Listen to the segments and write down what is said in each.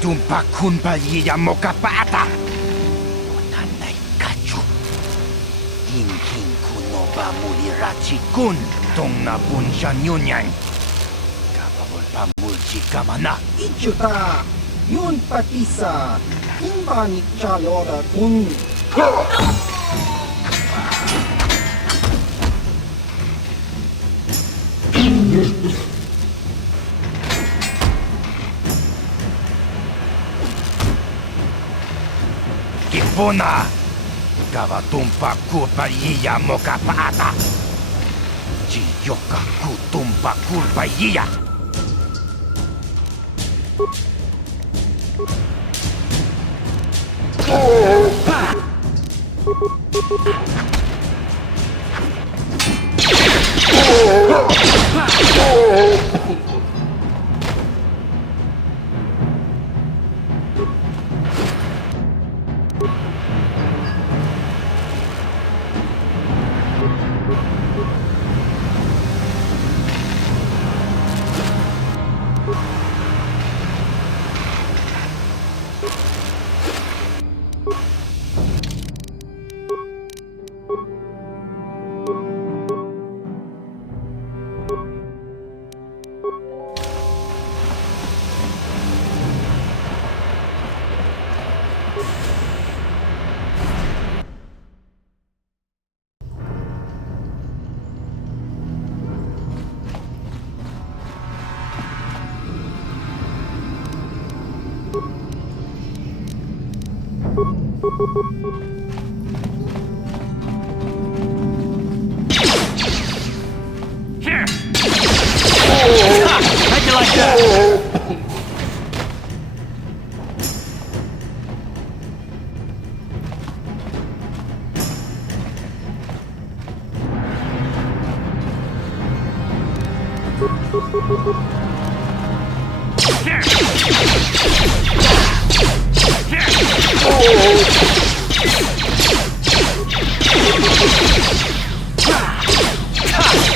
tumpakun palyiya mo kapata. Tanay kachu. Hinhin kuno ba mulirachi kun tong nabunsya nyunyan. Kapabol pa mulji kamana. Ichuta, yun patisa, imba ni Chalora kun. Kipuna! Kawatumpa kulpalyiya mo kapata. Chiyoka kutumpa kulpalyiya.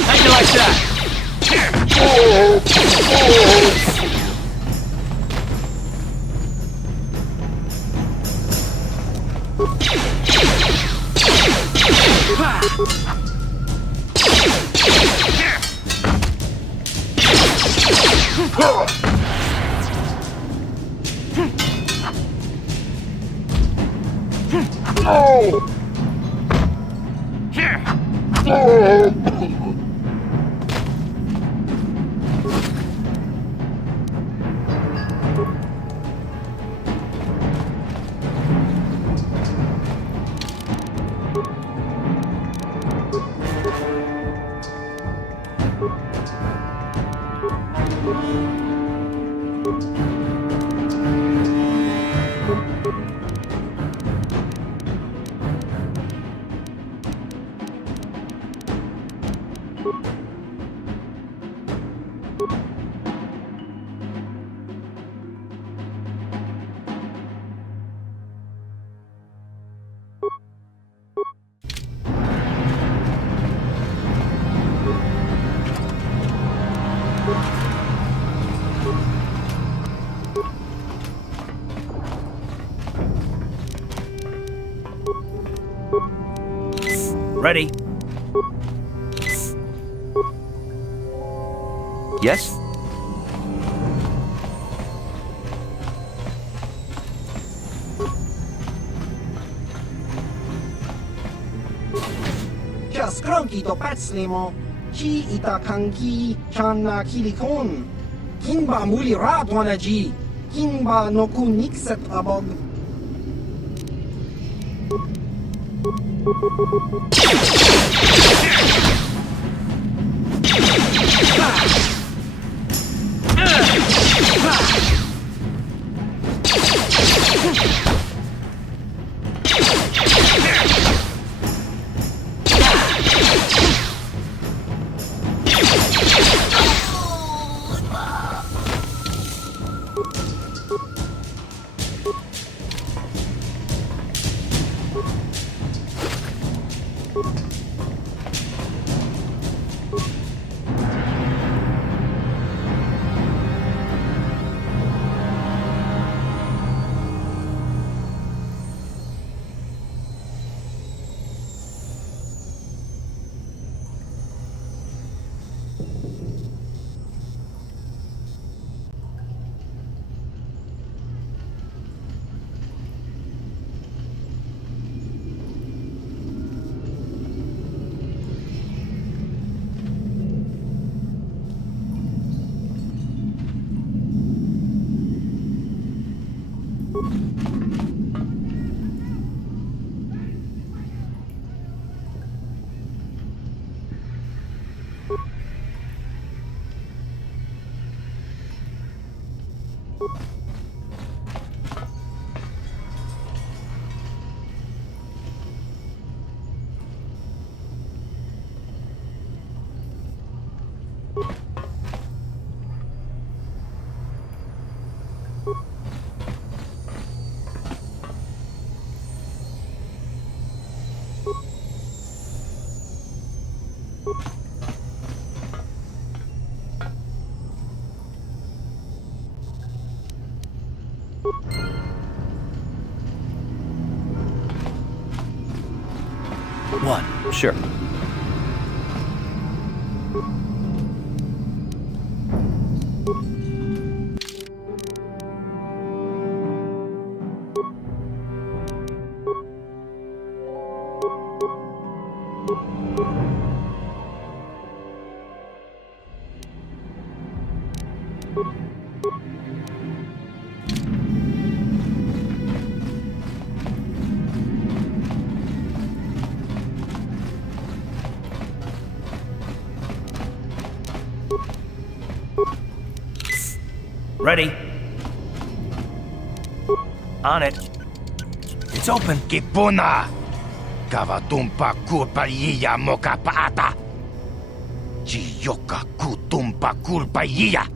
How'd you like that? How'd you like that? Ready? Yes? Just cronky to patslimo, chi ita kanki channa kilikon. Kimba muli ratwana ji, kimba no kunikset abog. One. Sure. Ready. On it. It's open. Kipuna! Kavatumpa kulpaliya moka paata! Chiyoka kutumpa kulpaliya!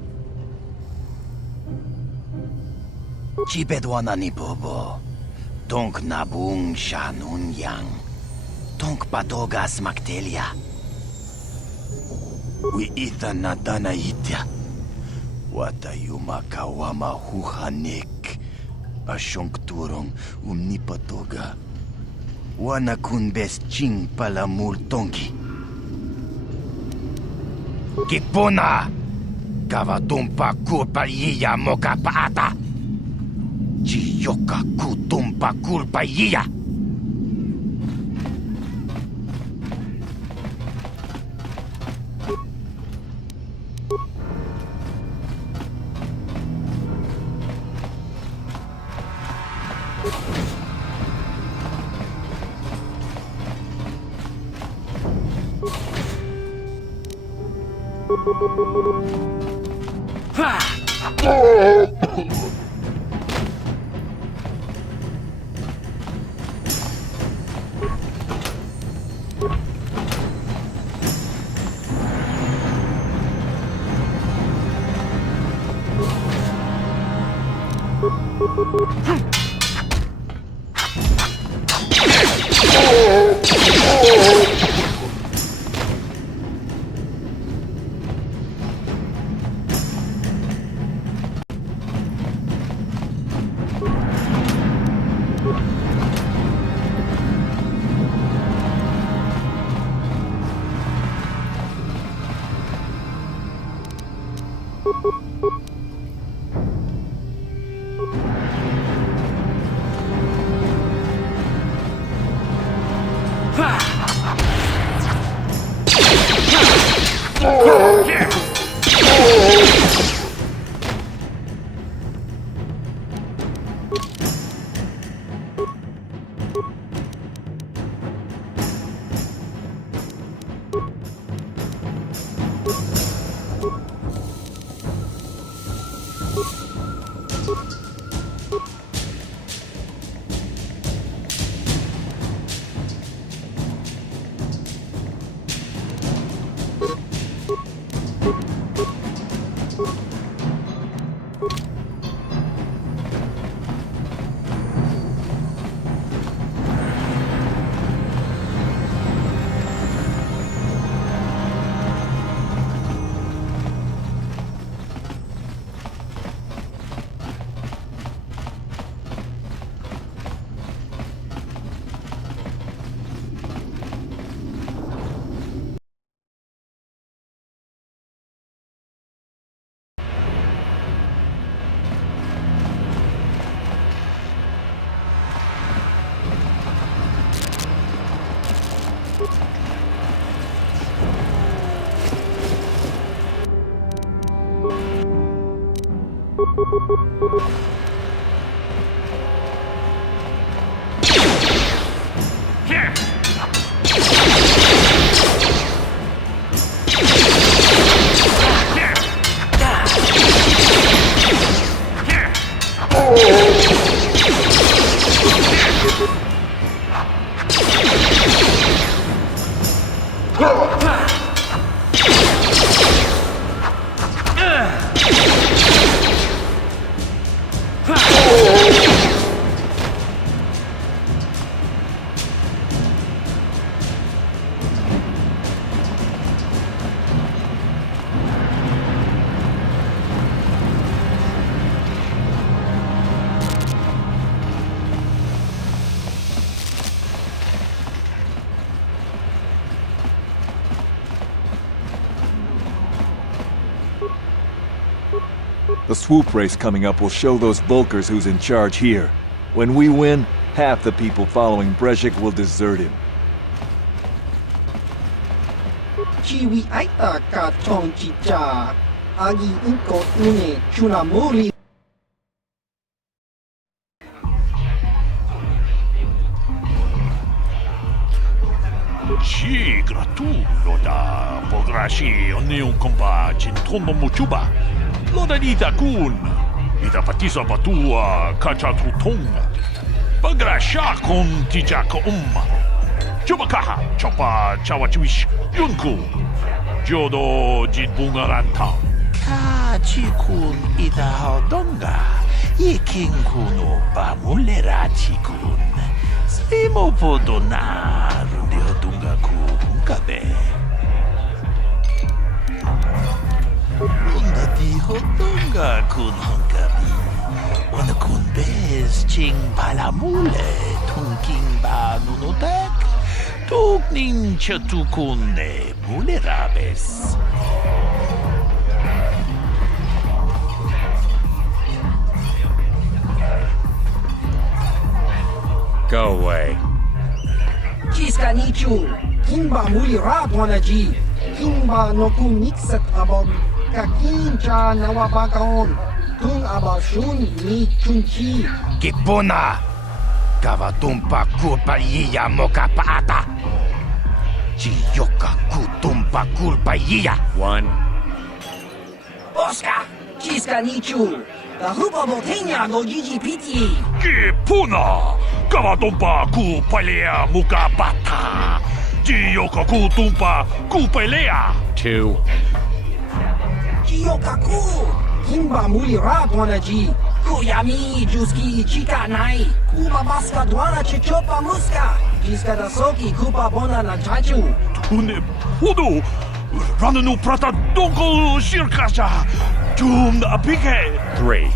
Chibedwana ni bobo. Tonk nabung shanun yang. Tonk patogas maktelia. We ita nadana itya. Watayuma kawama huhanik. Ashongturong umnipatoga. Wana kun bes ching palamul tonki. Kipuna! Kavatumpa kulpaliya moka paata! Chiyoka kutumpa kulpaliya! The swoop race coming up will show those Vulkars who's in charge here. When we win, half the people following Brezhik will desert him. Chiwi aita ka tong chicha. Agi inko une chunamuri. Ci gratulo da pograshi onneun kompa cintrombo muchuba. Loda dita kun. Ita patisa batua kacha tutong. Pagrasha kon tijaka Chubakaha chopa chawachiwish yunku. Jodo jitbungaranta. Kachikun ita hodonga. Ikinkunu bamulera chikun. Simo podonaru de hodunga kunkabe. Runda di hodonga kun hunkabi. Wana kun bez ching palamule tunking ba nunotek. Tuknin chatukunne mulerabes. Go away. Chiska nichu. Kimba muli radwanaji. Kimba no kun nixet abon. Kakincha nawabakaon. Tung abashun ni chunchi. Kipuna! Kavatumpa kulpa yiya moka paata! Chiyoka kutumpa kulpa yiya! One. Oscar! Chiska nichu. The hupa botenya no gigi piti. Kipuna! Kavatumpa kupalea mukabata! Jiyoka kutumpa kupalea! Two. Chiyokaku. Kimba muli radwanaji. Kuyami juski chika nai. Kuba baska dwana chichopa muska. Chiska da soki kupa bona na chachu. Tune pudu! Rananu prata donko shirkasha! Tum apike! Three.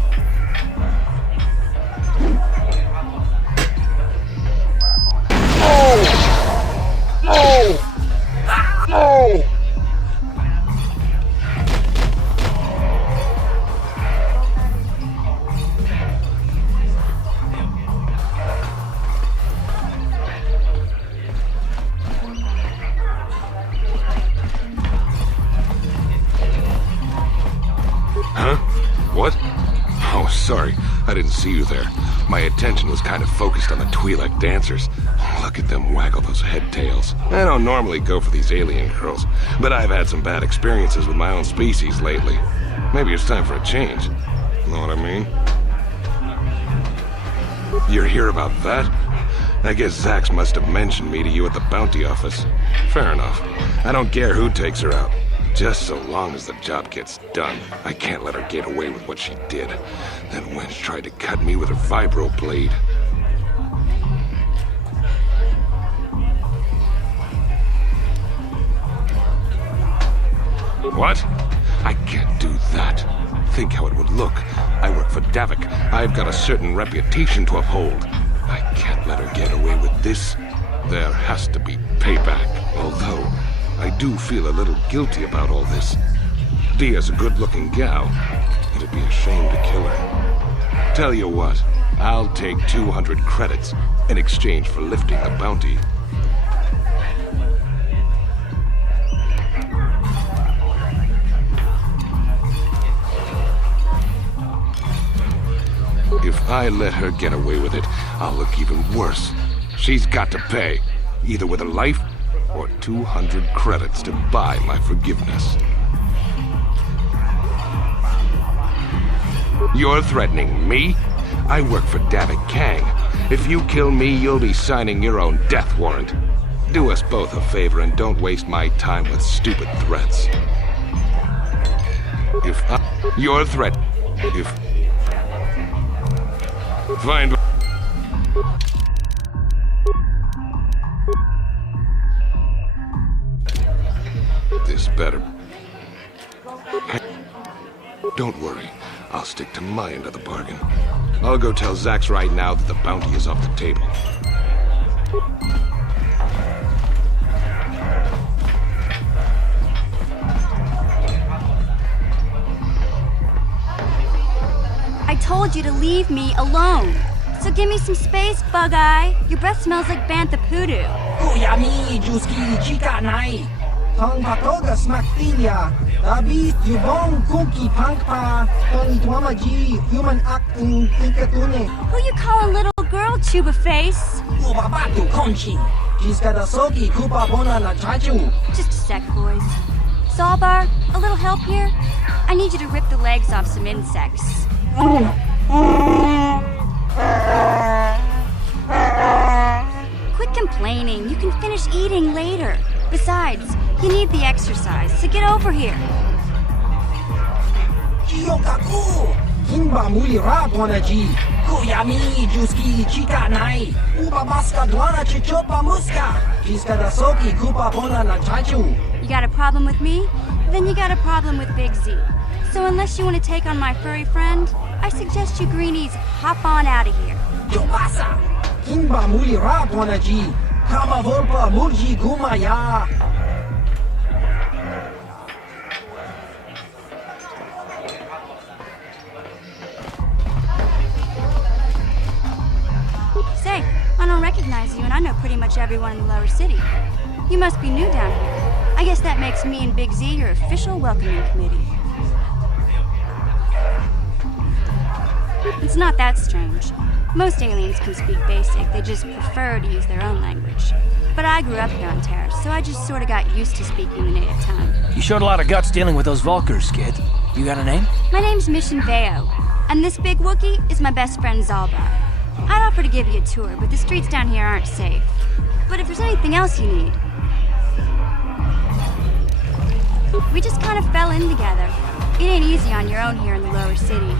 Huh? What? Oh, sorry. I didn't see you there. My attention was kind of focused on the Twi'lek dancers. Look at them waggle those head tails. I don't normally go for these alien girls, but I've had some bad experiences with my own species lately. Maybe it's time for a change. Know what I mean? You're here about that? I guess Zax must have mentioned me to you at the bounty office. Fair enough. I don't care who takes her out. Just so long as the job gets done. I can't let her get away with what she did. That wench tried to cut me with her vibro blade. What? I can't do that. Think how it would look. I work for Davik. I've got a certain reputation to uphold. I can't let her get away with this. There has to be payback. Although, I do feel a little guilty about all this. Dia's a good-looking gal. It'd be a shame to kill her. Tell you what, I'll take 200 credits in exchange for lifting the bounty. If I let her get away with it, I'll look even worse. She's got to pay, either with her life or 200 credits to buy my forgiveness. You're threatening me? I work for Davik Kang. If you kill me, you'll be signing your own death warrant. Do us both a favor and don't waste my time with stupid threats. Your threat. Find... This better... Don't worry. I'll stick to my end of the bargain. I'll go tell Zax right now that the bounty is off the table. I told you to leave me alone. So give me some space, Bug-Eye. Your breath smells like bantha poodoo. Kuyami, Juski, Chika Nai. Tong Patoga Smaktilia. Dabis, Yubong, Kuki, Pankpa. Tong Itwamaji, Human Act in Tikatune. Who you call a little girl, Chuba Face? Ubabatu Konchi. Jiska da Soki, Kupa Bona na Chachu. Just a sec, boys. Zalbar, a little help here? I need you to rip the legs off some insects. Quit complaining. You can finish eating later. Besides, you need the exercise, so get over here. Kiyokaku. Kimba Muli Radwanaji. Kuyami, Juski, Chika Nai. Ubabaska Dwana Chichopa Muska. Jiska da Soki, Kupa Bona na Chachu. You got a problem with me? Then you got a problem with Big Z. So unless you want to take on my furry friend, I suggest you greenies hop on out of here. Yobasa. Kimba Muli Radwanaji. Kama Volpa Murji Gumaya. Say, I don't recognize you, and I know pretty much everyone in the lower city. You must be new down here. I guess that makes me and Big Z your official welcoming committee. It's not that strange. Most aliens can speak basic, they just prefer to use their own language. But I grew up here on Terra, so I just sort of got used to speaking the native tongue. You showed a lot of guts dealing with those Vulkars, kid. You got a name? My name's Mission Veo, and this big Wookiee is my best friend Zalbar. I'd offer to give you a tour, but the streets down here aren't safe. But if there's anything else you need... We just kind of fell in together. It ain't easy on your own here in the lower city.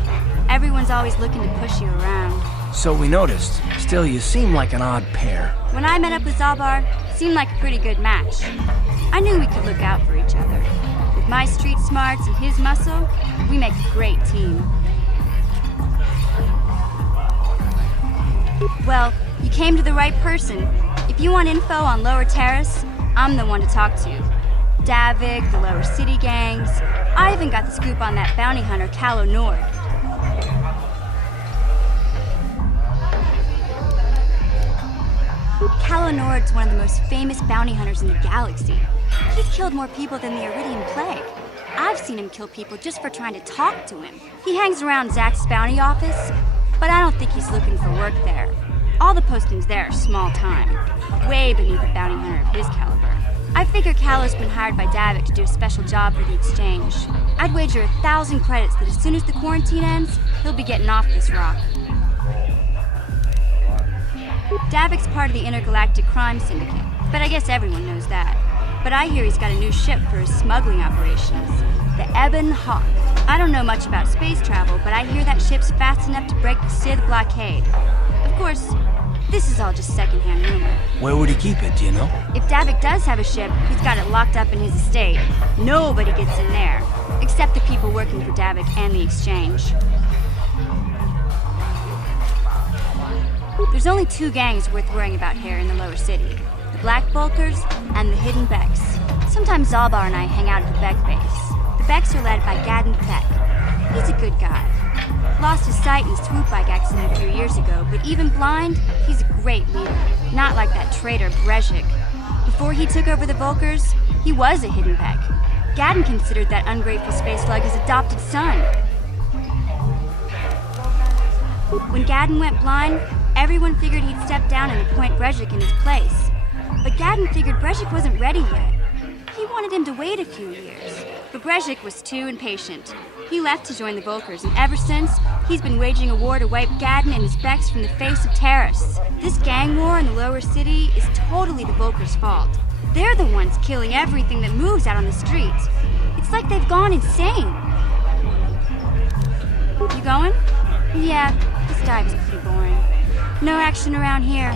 Everyone's always looking to push you around. So we noticed. Still, you seem like an odd pair. When I met up with Zalbar, it seemed like a pretty good match. I knew we could look out for each other. With my street smarts and his muscle, we make a great team. Well, you came to the right person. If you want info on Lower Terrace, I'm the one to talk to. Davik, the Lower City gangs. I even got the scoop on that bounty hunter, Calo Nord. Calo Nord's one of the most famous bounty hunters in the galaxy. He's killed more people than the Iridian Plague. I've seen him kill people just for trying to talk to him. He hangs around Zax's bounty office, but I don't think he's looking for work there. All the postings there are small time, way beneath a bounty hunter of his caliber. I figure Calo's been hired by Davik to do a special job for the exchange. I'd wager 1,000 credits that as soon as the quarantine ends, he'll be getting off this rock. Davik's part of the Intergalactic Crime Syndicate, but I guess everyone knows that. But I hear he's got a new ship for his smuggling operations, the Ebon Hawk. I don't know much about space travel, but I hear that ship's fast enough to break the Sith blockade. Of course, this is all just secondhand rumor. Where would he keep it, do you know? If Davik does have a ship, he's got it locked up in his estate. Nobody gets in there, except the people working for Davik and the exchange. There's only two gangs worth worrying about here in the lower city. The Black Vulkars and the Hidden Becks. Sometimes Zalbar and I hang out at the Beck base. The Becks are led by Gadden Beck. He's a good guy. Lost his sight in a swoop bike accident a few years ago, but even blind, he's a great leader. Not like that traitor Brezhik. Before he took over the Vulkars, he was a Hidden Beck. Gadden considered that ungrateful space slug his adopted son. When Gadden went blind, everyone figured he'd step down and appoint Brezhik in his place. But Gadden figured Brezhik wasn't ready yet. He wanted him to wait a few years. But Brezhik was too impatient. He left to join the Volkers, and ever since, he's been waging a war to wipe Gadden and his Becks from the face of terrorists. This gang war in the lower city is totally the Volkers' fault. They're the ones killing everything that moves out on the streets. It's like they've gone insane. You going? Yeah, this dive is pretty boring. No action around here.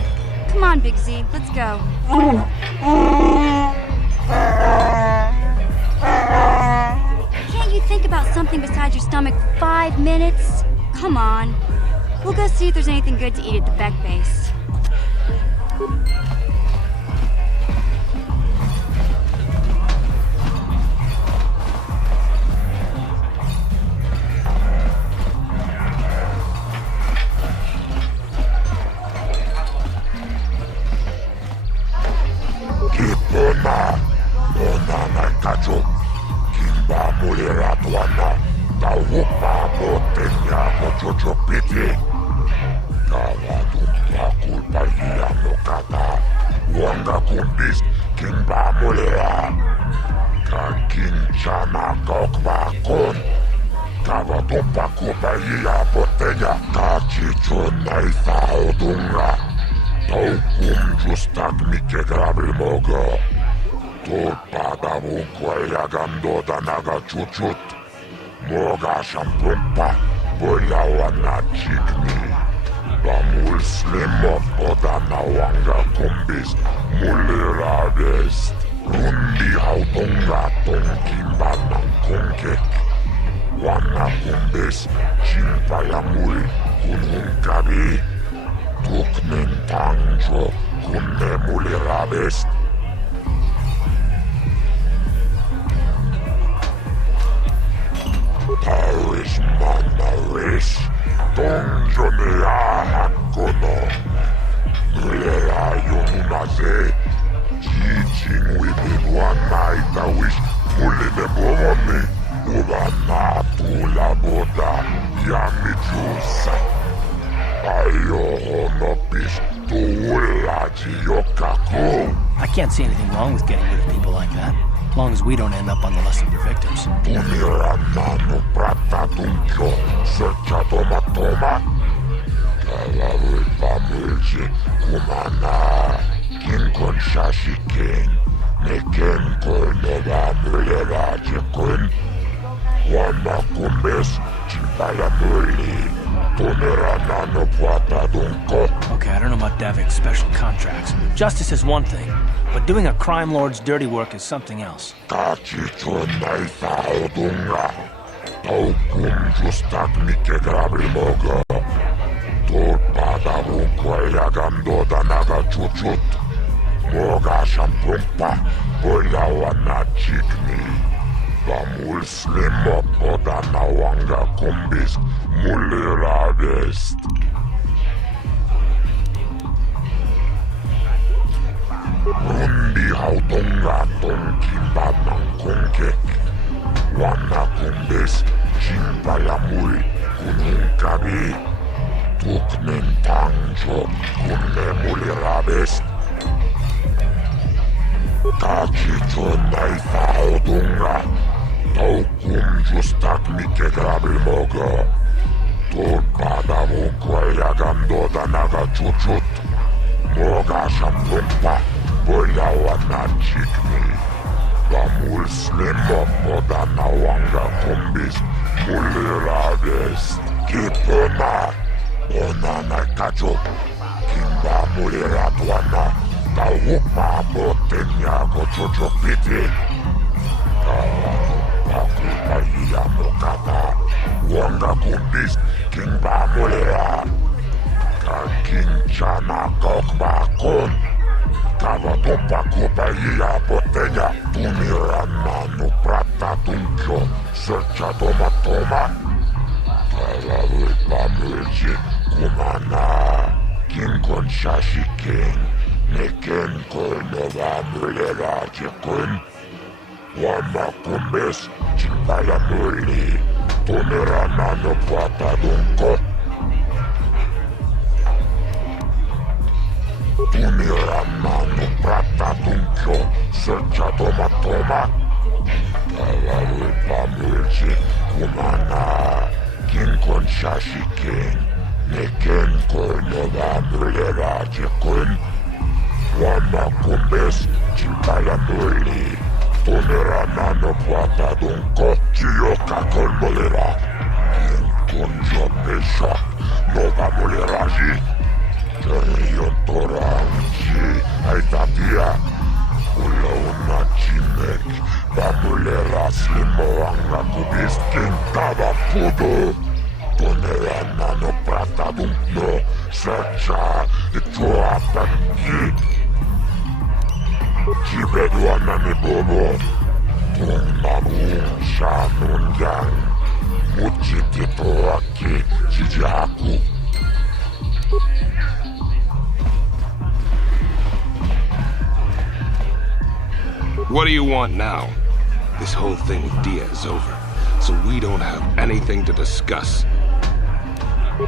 Come on, Big Z, let's go. Can't you think about something besides your stomach for 5 minutes? Come on. We'll go see if there's anything good to eat at the Beck base. Chuchut, moga shampumpa, boyawa na chikni. Bamul slimot oda na wanga kumbis, mulira best. Rundi hautonga tonkimba ng kongkek. Wana kumbis, chimpaya mul, kunhung gabi. Tuknen tangjo, kunne mulira best. Paris Manaris, Donjonea Hakono, Mulera Yomunaze, teaching within one night I wish Mulene Bomi, Ubana Tula Boda, Yami Jusa, Ayo Honopis, Tuulaji Yokako. I can't see anything wrong with getting rid of people like that. As long as we don't end up on the list of the victims. Tumiranano prata tuncho, searcha toma toma. Kalawi pamilji, kumana. King kon shashi king. Neken kol nova mulera jekun. Wama kumbes, chimpaya muli. Tumiranano prata tunko. Okay, I don't know about Davik's special contracts. Justice is one thing, but doing a crime lord's dirty work is something else. Kachicho naisa odunga. Taukum justak mike grabimogo. Tulpada vunkwaya gandoda naga chuchut. Moga shampumpa, boyawa na chikni. Bamul slimo oda na wanga kumbis, mulira best. Rundi hautonga tonkimba ng kongkek. Wana kumbes, chimpaya mul, kunhung gabi. Tuknen tangjo, kunne mulira best. Kachicho naisa odunga. Taukum justak mike grabimogo. Tulpada vunkwaya gandoda naga chuchut. Moga shampumpa, boyawa na chikni. Bamul slimo oda na wanga kumbis, mulira best. Kipona, ona na kacho. Kimba mulira tuana, taupa botenya go chocho piti. Pakupa iya mokata, wanga kumbis, kimba mulira. Kakinchana kokbakon. Kavatompa kupaia botella. Tumiranano prata tuncho. Searcha toma toma. Kalawi pamilji kumana. Kinkon shashi king. Neken kol nova mulera jekun. Wama kumbes chimpaya muli. Tumiranano prata tunko. Tumiranano prata tuncho, searcha toma toma. Kawawul pamulji kumana. Kin kon shashikin. Neken kon nova mulera jikun. Wama kumbes chimpalamuli. Tonera nano plata dunko chiyoka kon mulera. Kin konjo pesha nova muleraji. Terion toranji aitatia. Ula una chimek babulera slimoanga kubiskin tava pudu. Tonera nano plata dunko searcha itua pekki. Chibeduana ni bobo. Tunnamu shanun yang. Muchitito aki chijaku. What do you want now? This whole thing with Dia is over, so we don't have anything to discuss.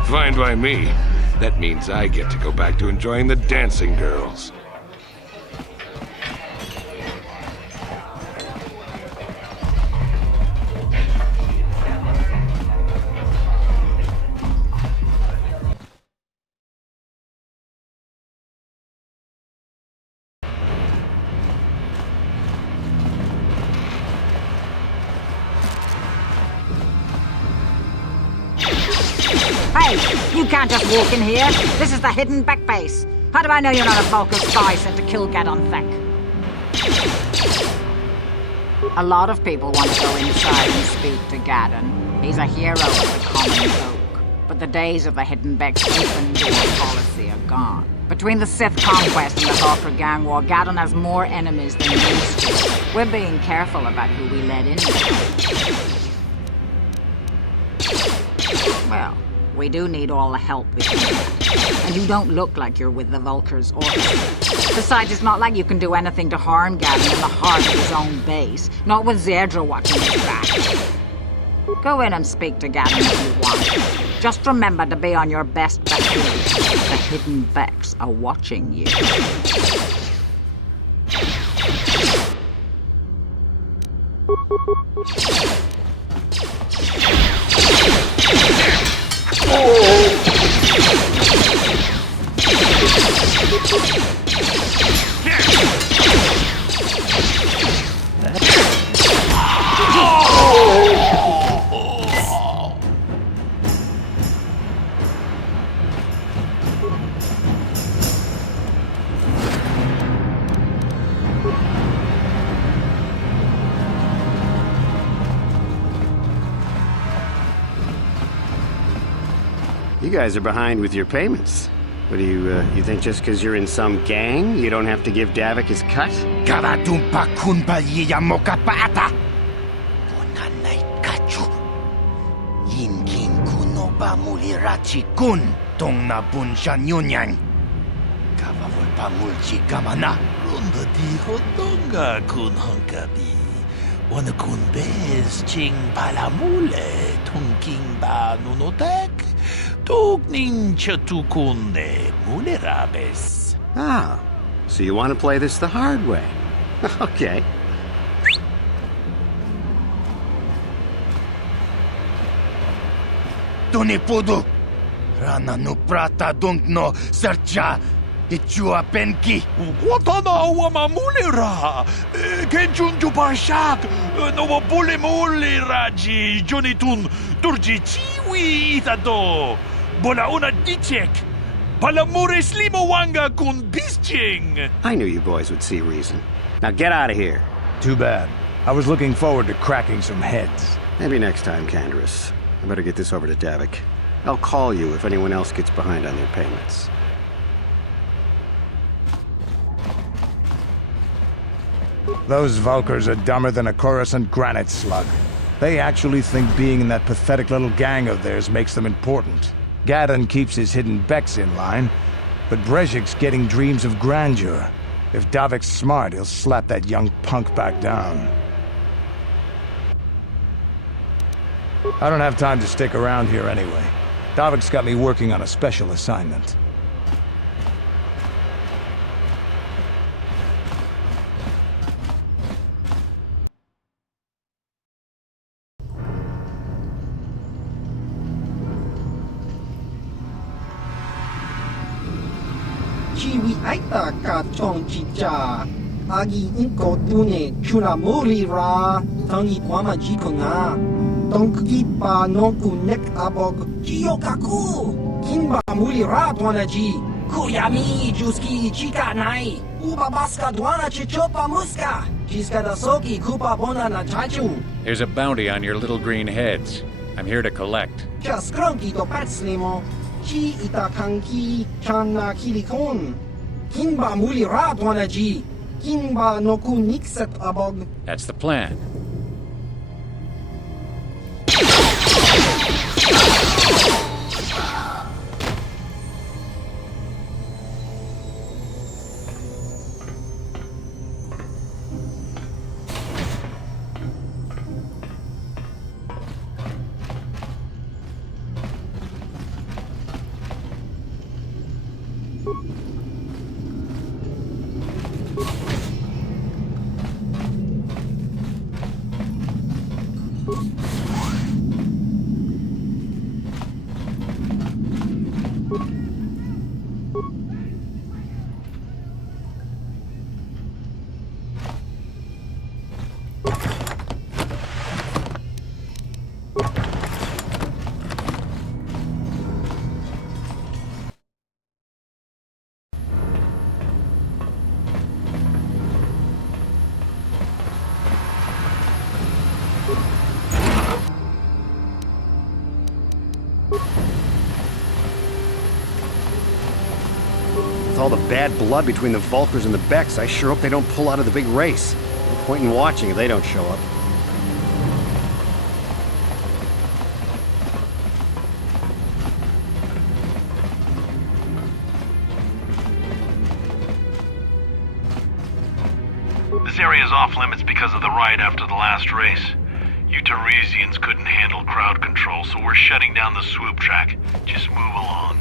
Fine by me. That means I get to go back to enjoying the dancing girls. Hey, you can't just walk in here. This is the hidden back base. How do I know you're not a Vulcan spy sent to kill Gadon Thek? A lot of people want to go inside and speak to Gadon. He's a hero of the common folk. But the days of the hidden back's open door policy are gone. Between the Sith conquest and the Vulcan gang war, Gadon has more enemies than used to. We're being careful about who we let in. Well, we do need all the help we can get. And you don't look like you're with the Vulkars or... Besides, it's not like you can do anything to harm Gadon in the heart of his own base. Not with Zedra watching his back. Go in and speak to Gadon if you want. Just remember to be on your best behavior. The hidden Vex are watching you. You guys are behind with your payments. What do you think just because you're in some gang, you don't have to give Davik his cut? Kavatumpa kunpa yiya mokapata. Bonanay kachu. Yinkin kuno ba mulirachi kun. Tong na bunshan yunyan. Kavavul pa mulchi kamana. Ronda di hodonga kun honkabi. Wana kun bez ching palamule. Tungking ba nunotek. Tugning chatukune mulerabes. Ah, so you want to play this the hard way. Okay. Tunipudu. Rana no prata dunk no sercha. Ichua penki. Watana wama mulera. Kenchunju parshak. No bule muleraji. Jonitun turji chiwi itado. Bola una dichek. Palamure slimowanga kun bisching. I knew you boys would see reason. Now get out of here. Too bad. I was looking forward to cracking some heads. Maybe next time, Canderous. I better get this over to Davik. I'll call you if anyone else gets behind on their payments. Those Vulkars are dumber than a Coruscant granite slug. They actually think being in that pathetic little gang of theirs makes them important. Gadon keeps his hidden Becks in line, but Brejik's getting dreams of grandeur. If Davik's smart, he'll slap that young punk back down. I don't have time to stick around here anyway. Davik's got me working on a special assignment. chiwi aita ka chong chicha. Agi inko tune chuna muri ra. Tangi kwama jiko nga. Tonki pa nonku nek abog. Jiyokaku. Kinba muli ra tuana ji. Kuyami juski chika nai. Uba baska duana chichopa muska. Jiska da soki kupa bona na chachu. There's a bounty on your little green heads. I'm here to collect. Just cronky to patslimo. Chi itakanki chana kilikon. Kinba muli ra tuana ji. Kinba noku nikset abog. That's the plan. With all the bad blood between the Vulkers and the Becks, I sure hope they don't pull out of the big race. No point in watching if they don't show up. This area is off limits because of the riot after the last race. You Teresians couldn't handle crowd control, so we're shutting down the swoop track. Just move along.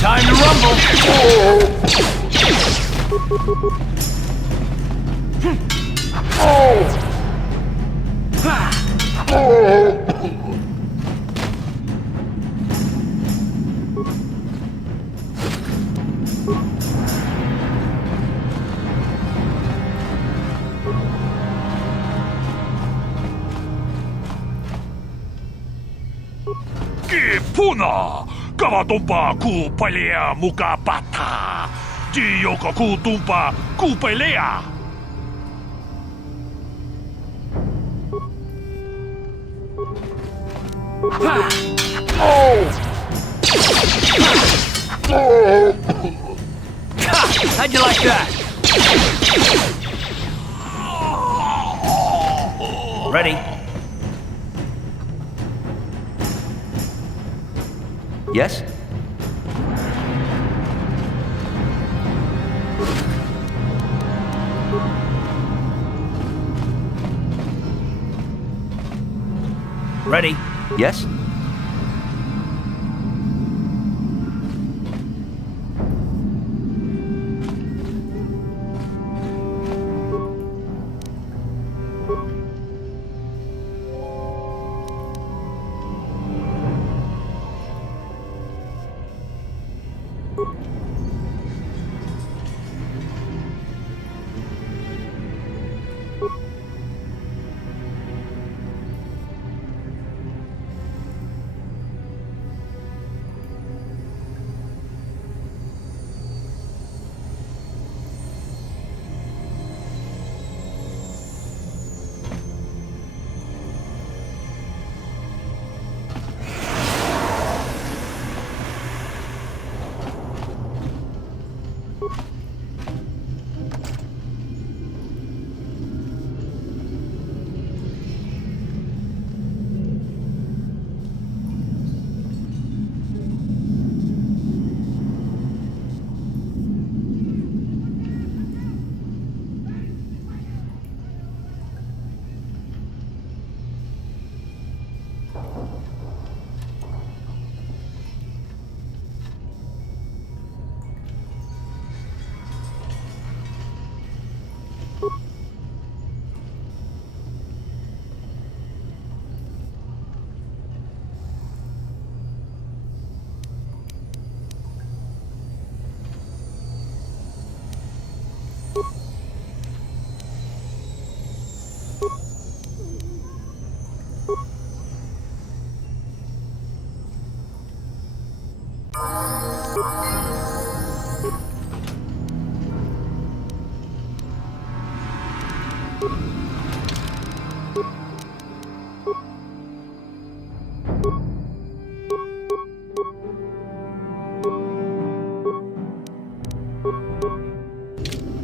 Time to rumble! Puna! Kavatumpa ku palea muka pata! Jiyoka ku tumpa ku pelea! How'd you like that? Ready? Yes? Ready? Yes?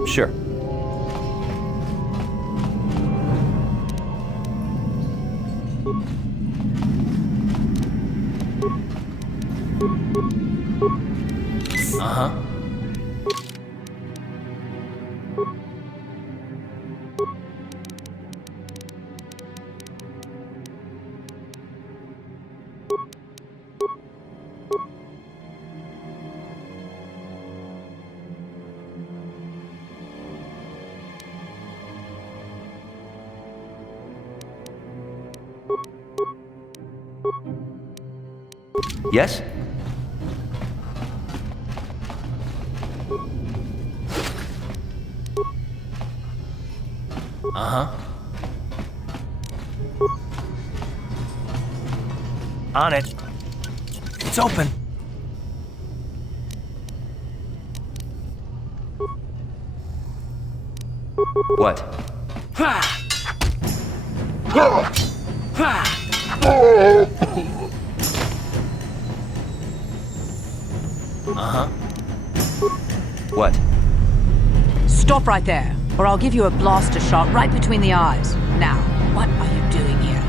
Sure. Uh-huh. Yes? Uh-huh. On it. It's open. What? Uh-huh. What? Stop right there, or I'll give you a blaster shot right between the eyes. Now, what are you doing here?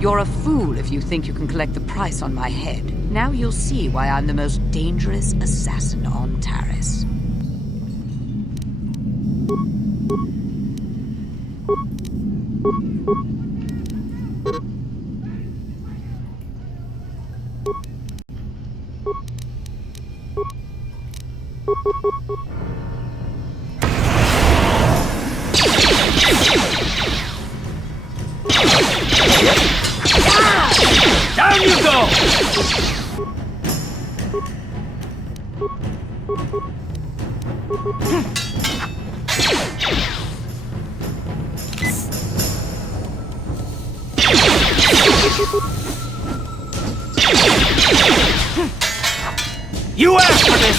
You're a fool if you think you can collect the price on my head. Now you'll see why I'm the most dangerous assassin on Taris. Down you go! You asked for this!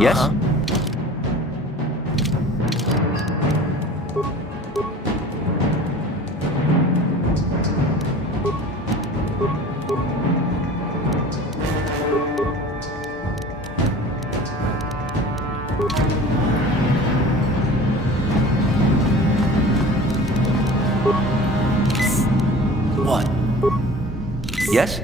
Yes? Uh-huh. What? Yes?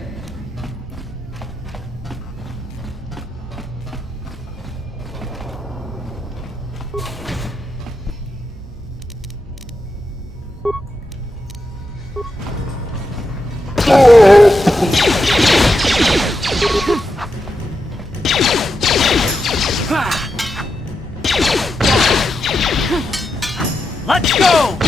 Let's go!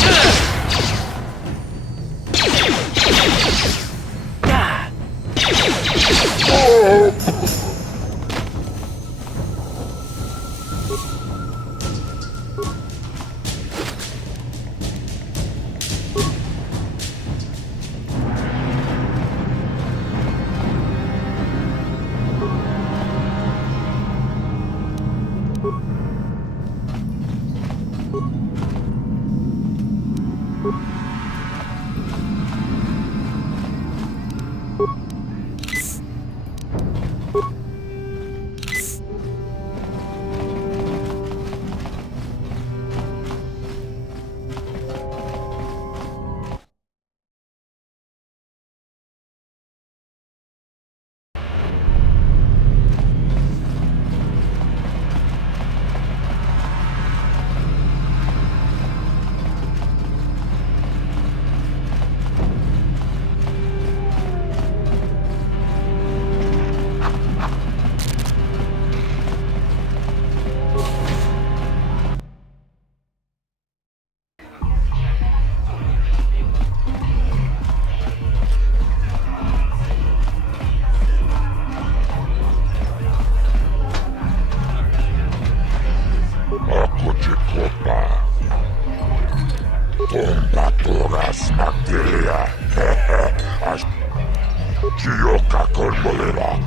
Gioca col molera.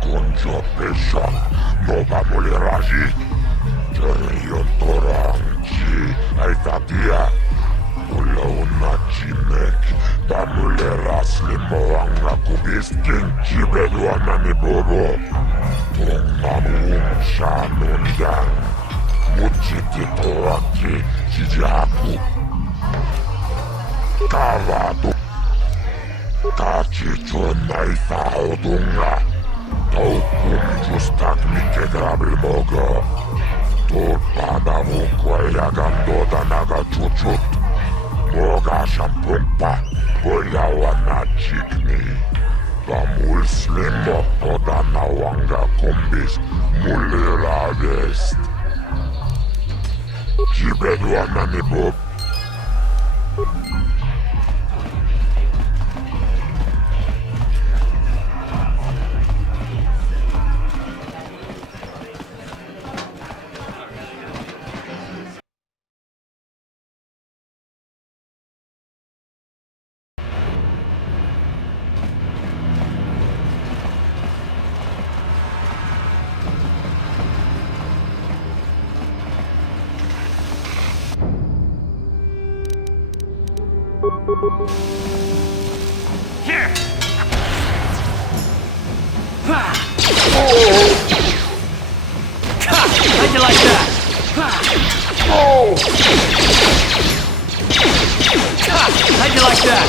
Quien con Joe Pesha no va a moler Moji. Jarion Torangi, Aitatia. Ulaun na Chimek. Tamuleras limoang na kubisking Chibedwana ni Bobo. Tong namung Shannon Yang. Muchiti Toraki, Chijaku. Kavadu. Kachicho Naisaodunga. Taukum Justak Mikegrabil Mogo. Torpadamu Kwayagando Naga Chuchut. Moga Shampumpa. Boyawana Chikni. Bamul Slimo Odanawanga Kumbis. Mulira West. Chibedwana ni Bob. Here! How'd you like that? How'd you like that?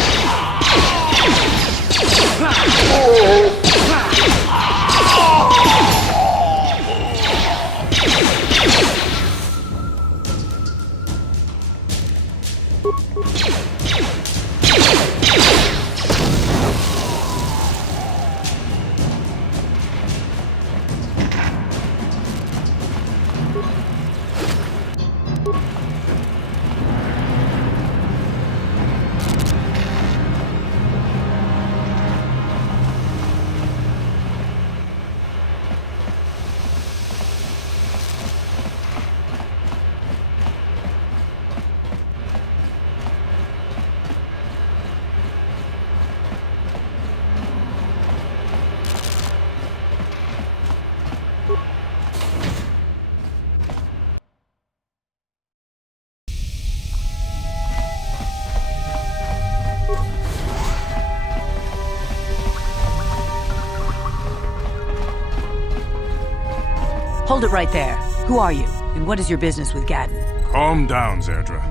Hold it right there. Who are you, and what is your business with Gadden? Calm down, Zerdra.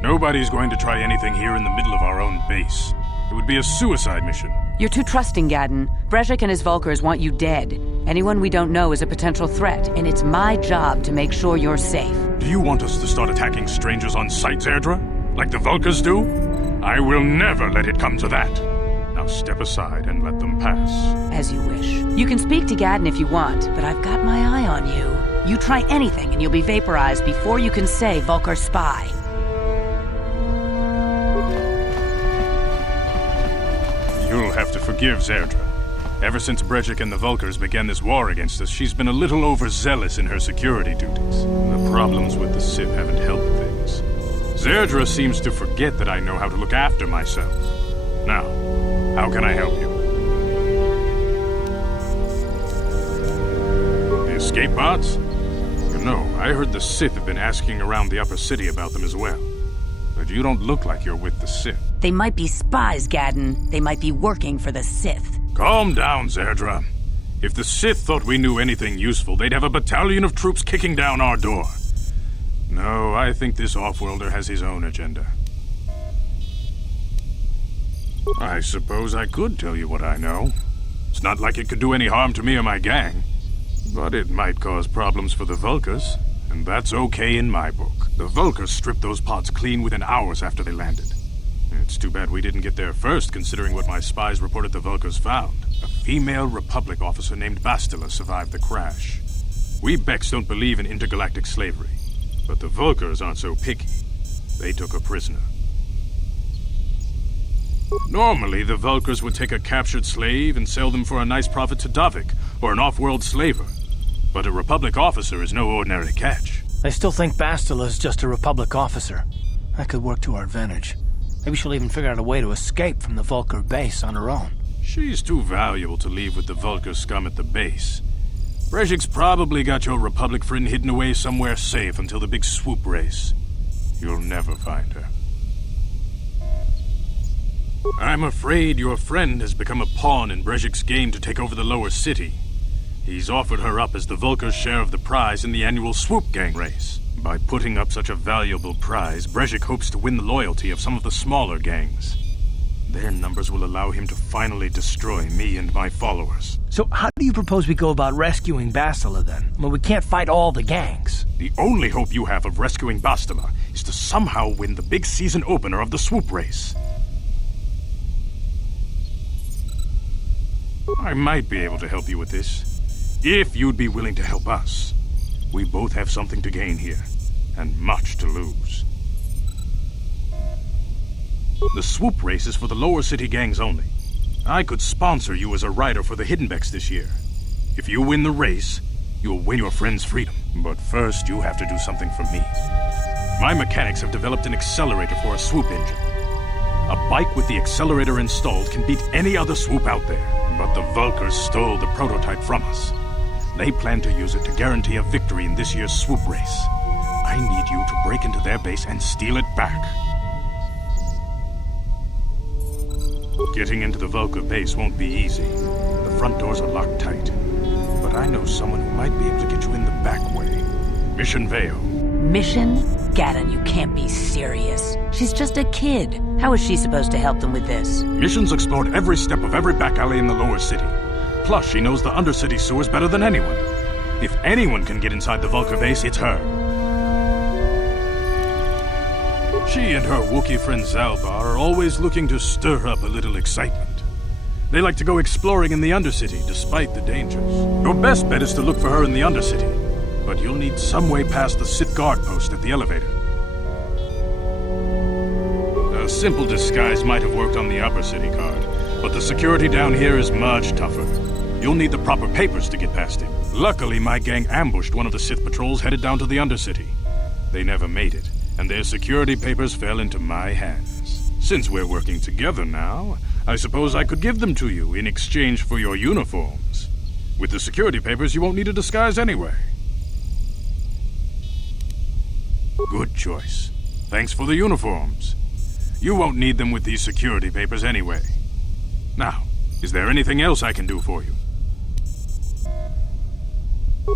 Nobody's going to try anything here in the middle of our own base. It would be a suicide mission. You're too trusting, Gadden. Brezhik and his Vulkars want you dead. Anyone we don't know is a potential threat, and it's my job to make sure you're safe. Do you want us to start attacking strangers on sight, Zerdra? Like the Vulkars do? I will never let it come to that. Now step aside and let them pass. As you wish. You can speak to Gadden if you want, but I've got my eye on you. You try anything and you'll be vaporized before you can say Vulkar spy. You'll have to forgive Zerdra. Ever since Brezhik and the Vulkars began this war against us, she's been a little overzealous in her security duties. The problems with the Sith haven't helped things. Zerdra seems to forget that I know how to look after myself. Now, how can I help you? The escape pods? You know, I heard the Sith have been asking around the upper city about them as well. But you don't look like you're with the Sith. They might be spies, Gadden. They might be working for the Sith. Calm down, Zerdra. If the Sith thought we knew anything useful, they'd have a battalion of troops kicking down our door. No, I think this off-worlder has his own agenda. I suppose I could tell you what I know. It's not like it could do any harm to me or my gang. But it might cause problems for the Vulkars, and that's okay in my book. The Vulkars stripped those pods clean within hours after they landed. It's too bad we didn't get there first, considering what my spies reported the Vulkars found. A female Republic officer named Bastila survived the crash. We Beks don't believe in intergalactic slavery, but the Vulkars aren't so picky. They took a prisoner. Normally, the Vulkars would take a captured slave and sell them for a nice profit to Davik, or an off-world slaver. But a Republic officer is no ordinary catch. They still think Bastila is just a Republic officer. That could work to our advantage. Maybe she'll even figure out a way to escape from the Vulkar base on her own. She's too valuable to leave with the Vulkar scum at the base. Brezhik's probably got your Republic friend hidden away somewhere safe until the big swoop race. You'll never find her. I'm afraid your friend has become a pawn in Brezhik's game to take over the lower city. He's offered her up as the Vulkar's share of the prize in the annual swoop gang race. By putting up such a valuable prize, Brezhik hopes to win the loyalty of some of the smaller gangs. Their numbers will allow him to finally destroy me and my followers. So how do you propose we go about rescuing Bastila then? Well, we can't fight all the gangs. The only hope you have of rescuing Bastila is to somehow win the big season opener of the swoop race. I might be able to help you with this, if you'd be willing to help us. We both have something to gain here, and much to lose. The swoop race is for the lower city gangs only. I could sponsor you as a rider for the Hiddenbecks this year. If you win the race, you'll win your friend's freedom. But first, you have to do something for me. My mechanics have developed an accelerator for a swoop engine. A bike with the accelerator installed can beat any other swoop out there. But the Vulkars stole the prototype from us. They plan to use it to guarantee a victory in this year's swoop race. I need you to break into their base and steal it back. Getting into the Vulkar base won't be easy. The front doors are locked tight. But I know someone who might be able to get you in the back way. Mission Vale. Mission? Ganon, you can't be serious. She's just a kid. How is she supposed to help them with this? Mission's explored every step of every back alley in the lower city. Plus, she knows the undercity sewers better than anyone. If anyone can get inside the Vulkar base, it's her. She and her Wookiee friend Zalbar are always looking to stir up a little excitement. They like to go exploring in the Undercity, despite the dangers. Your best bet is to look for her in the Undercity, but you'll need some way past the Sith guard post at the elevator. A simple disguise might have worked on the Upper City guard, but the security down here is much tougher. You'll need the proper papers to get past him. Luckily, my gang ambushed one of the Sith patrols headed down to the Undercity. They never made it, and their security papers fell into my hands. Since we're working together now, I suppose I could give them to you in exchange for your uniforms. With the security papers, you won't need a disguise anyway. Good choice. Thanks for the uniforms. You won't need them with these security papers anyway. Now, is there anything else I can do for you?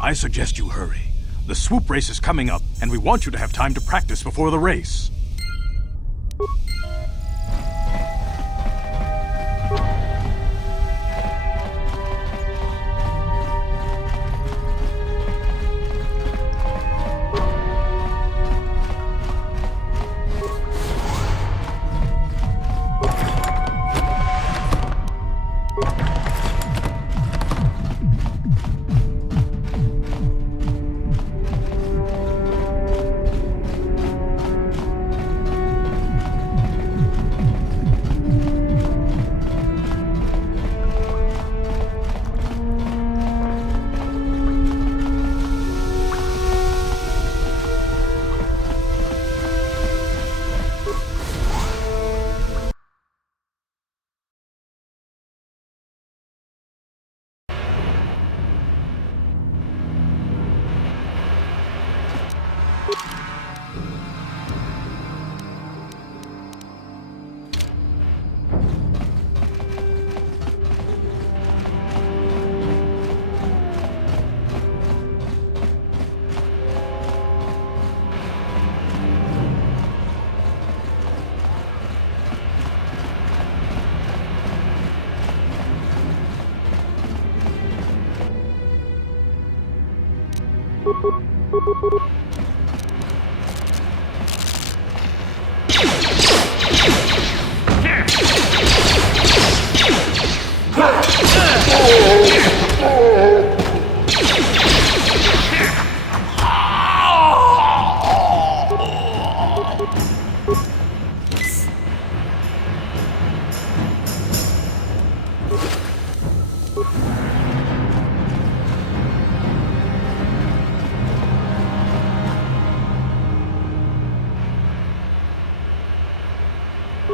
I suggest you hurry. The swoop race is coming up, and we want you to have time to practice before the race.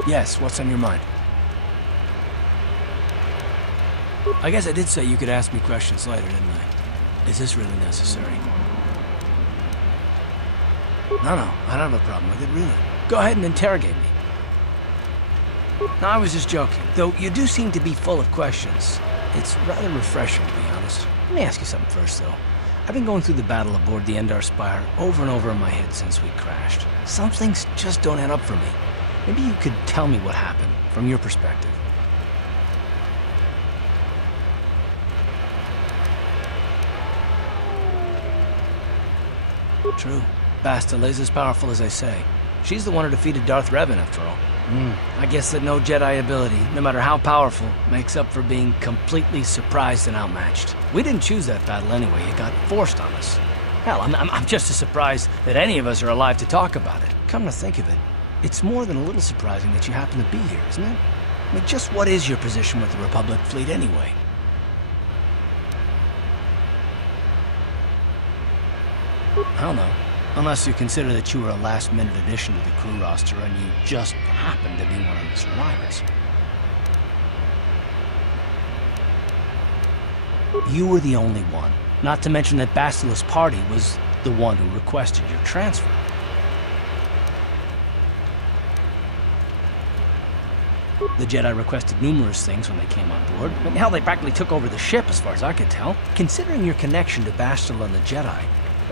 Yes, what's on your mind? I guess I did say you could ask me questions later, didn't I? Is this really necessary? No, I don't have a problem with it, really. Go ahead and interrogate me. No, I was just joking. Though you do seem to be full of questions. It's rather refreshing, to be honest. Let me ask you something first, though. I've been going through the battle aboard the Endar Spire over and over in my head since we crashed. Some things just don't add up for me. Maybe you could tell me what happened, from your perspective. True. Bastila is as powerful as they say. She's the one who defeated Darth Revan, after all. I guess that no Jedi ability, no matter how powerful, makes up for being completely surprised and outmatched. We didn't choose that battle anyway. It got forced on us. Hell, I'm just as surprised that any of us are alive to talk about it. Come to think of it, it's more than a little surprising that you happen to be here, isn't it? I mean, just what is your position with the Republic fleet anyway? I don't know. Unless you consider that you were a last-minute addition to the crew roster and you just happened to be one of the survivors. You were the only one. Not to mention that Bastila's party was the one who requested your transfer. The Jedi requested numerous things when they came on board, but hell, they practically took over the ship as far as I could tell. Considering your connection to Bastila and the Jedi,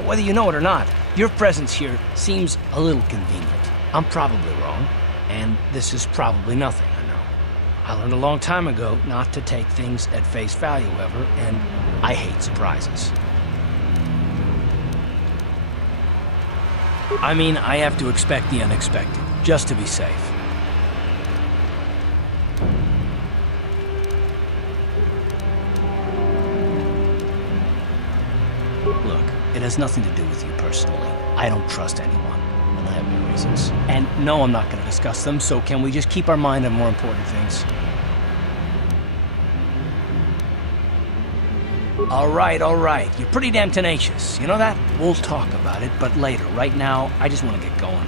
whether you know it or not, your presence here seems a little convenient. I'm probably wrong, and this is probably nothing, I know. I learned a long time ago not to take things at face value ever, and I hate surprises. I mean, I have to expect the unexpected, just to be safe. Look, it has nothing to do with you personally. I don't trust anyone, and I have my reasons. And no, I'm not going to discuss them, so can we just keep our mind on more important things? All right. You're pretty damn tenacious. You know that? We'll talk about it, but later. Right now, I just want to get going.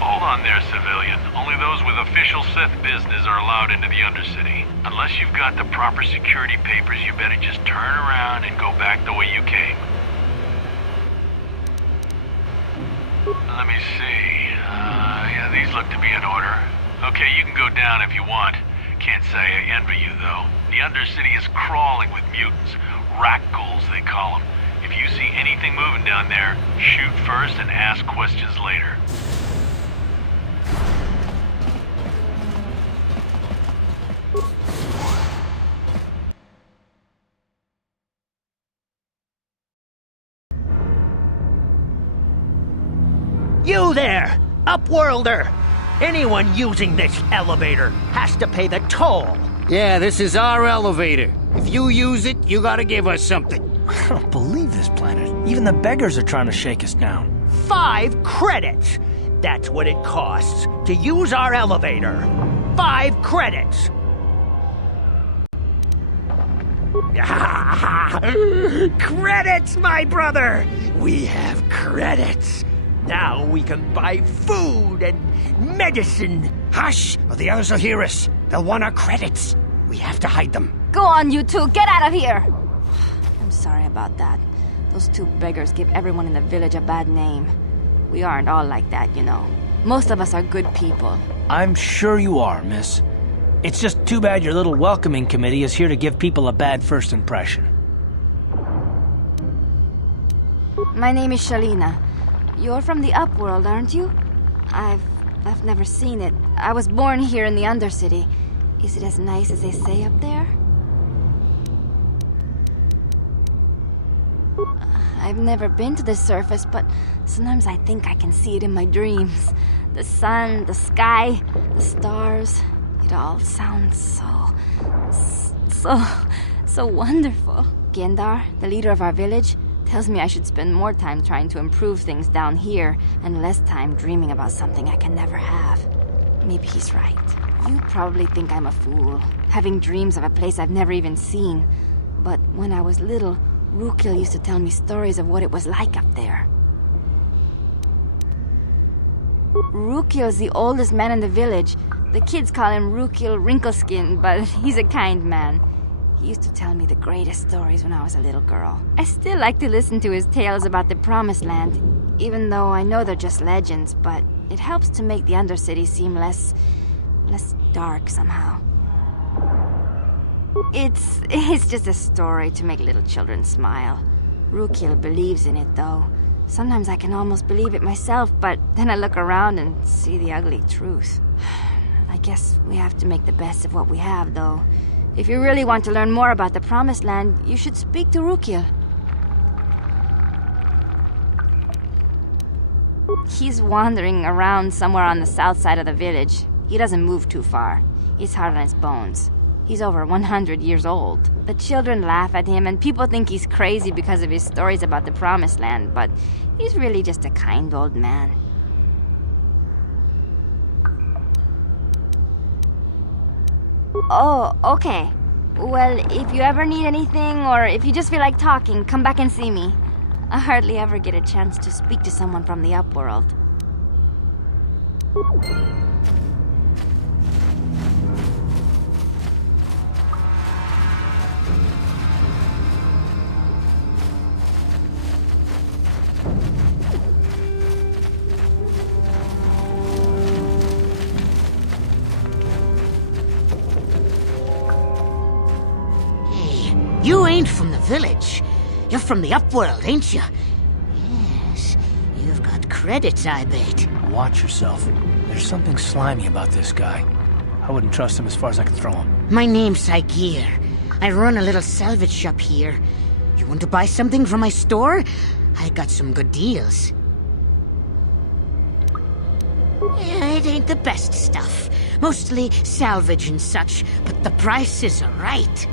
Hold on there, civilian. Only those with official Sith business are allowed into the Undercity. Unless you've got the proper security papers, you better just turn around and go back the way you came. Let me see. Yeah, these look to be in order. Okay, you can go down if you want. Can't say I envy you, though. The Undercity is crawling with mutants. Rat-ghouls, they call them. If you see anything moving down there, shoot first and ask questions later. You there, Upworlder! Anyone using this elevator has to pay the toll. Yeah, this is our elevator. If you use it, you gotta give us something. I don't believe this planet. Even the beggars are trying to shake us down. 5 credits! That's what it costs to use our elevator. 5 credits! Credits, my brother! We have credits. Now we can buy food and medicine. Hush, or the others will hear us. They'll want our credits. We have to hide them. Go on, you two. Get out of here. I'm sorry about that. Those 2 beggars give everyone in the village a bad name. We aren't all like that, you know. Most of us are good people. I'm sure you are, miss. It's just too bad your little welcoming committee is here to give people a bad first impression. My name is Shalina. You're from the Upworld, aren't you? I've never seen it. I was born here in the Undercity. Is it as nice as they say up there? I've never been to the surface, but sometimes I think I can see it in my dreams. The sun, the sky, the stars. It all sounds so wonderful. Gendar, the leader of our village, tells me I should spend more time trying to improve things down here and less time dreaming about something I can never have. Maybe he's right. You probably think I'm a fool, having dreams of a place I've never even seen. But when I was little, Rukil used to tell me stories of what it was like up there. Rukil's the oldest man in the village. The kids call him Rukil Wrinkleskin, but he's a kind man. He used to tell me the greatest stories when I was a little girl. I still like to listen to his tales about the Promised Land, even though I know they're just legends, but it helps to make the Undercity seem less dark somehow. It's just a story to make little children smile. Rukil believes in it, though. Sometimes I can almost believe it myself, but then I look around and see the ugly truth. I guess we have to make the best of what we have, though. If you really want to learn more about the Promised Land, you should speak to Rukil. He's wandering around somewhere on the south side of the village. He doesn't move too far. He's hard on his bones. He's over 100 years old. The children laugh at him, and people think he's crazy because of his stories about the Promised Land, but he's really just a kind old man. Oh, okay. Well, if you ever need anything, or if you just feel like talking, come back and see me. I hardly ever get a chance to speak to someone from the Upworld. You ain't from the village. You're from the Upworld, ain't you? Yes. You've got credits, I bet. Watch yourself. There's something slimy about this guy. I wouldn't trust him as far as I could throw him. My name's Saigir. I run a little salvage shop here. You want to buy something from my store? I got some good deals. Yeah, it ain't the best stuff. Mostly salvage and such, but the prices are right.